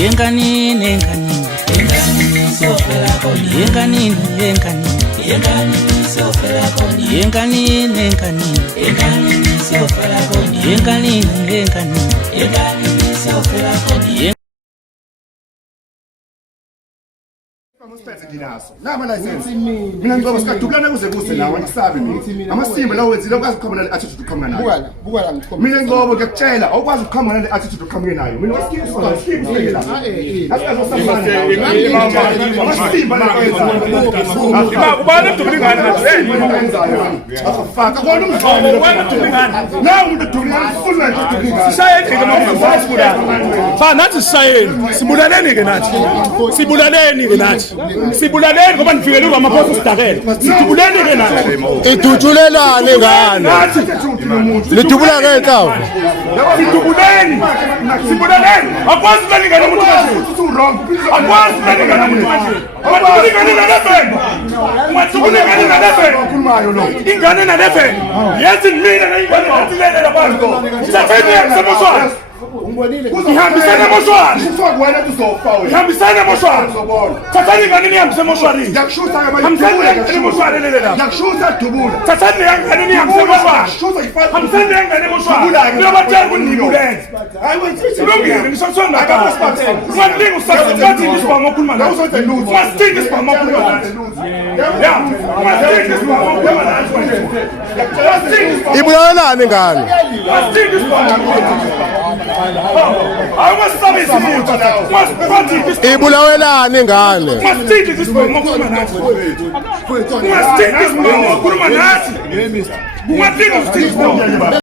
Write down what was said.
Yenganini siyofela khona. Yenganini siyofela khona. Yenganini siyofela khona. Yenganini siyofela khona. Musiphethe nginaso nama license mina ngicela sikadubulana kuze kuse nawe ngisabe mina amasimba lawo wenzile ukwazi ukuqhamuka nale attitude uqhamuka nayo buka la ngikho mina ngicela ngiyakutshela awukwazi ukuqhamuka nale attitude uqhamuke nayo mina wasikipha amasimba la ubani udubulingani afaka kona umdlalo ubani udubulingani nawe umuntu udubulingani ufuna nje udubulingani shayeni ke mawufasi kula ba nathi shayeni sibulaleni ke nathi sibulaleni ngoba nifikele kwamaphosa sidakele sibuleni ke nathi idutshulelane ngane lidubula ke inkawu sibulaleni akwazi ukulingana umuntu kanje akwazi ukulingana umuntu kanje akulingana nalefeni ungathi nalefeni ukhulumayo lo ingane nalefeni yethi mina nayingane athilele labantu sifeni semoswana ihambisane emoshwari wena kuzofa wena ihambisane emoshwari thathani ingane nihambise emoshwari yakushutha hambisane emoshwari lele la yakushutha dubula thathani ingane nihambise emoshwari hambisane ingane emoshwari niyobatshela ukuthi nibulenze kulungile nisosona ungalinga usakuthi isibhamu okhuluma nawe ungasithingi isibhamu okhuluma nawe ya ungasithingi isibhamu okhuluma nawe ibulalelane ngane ungasithingi isibhamu awumasabisi umuntu ibulawelane ngane ungasithingi isibhamu okhuluma nathi ungasithingi isibhamu okhuluma nathi ungalinga usithingi isibhamu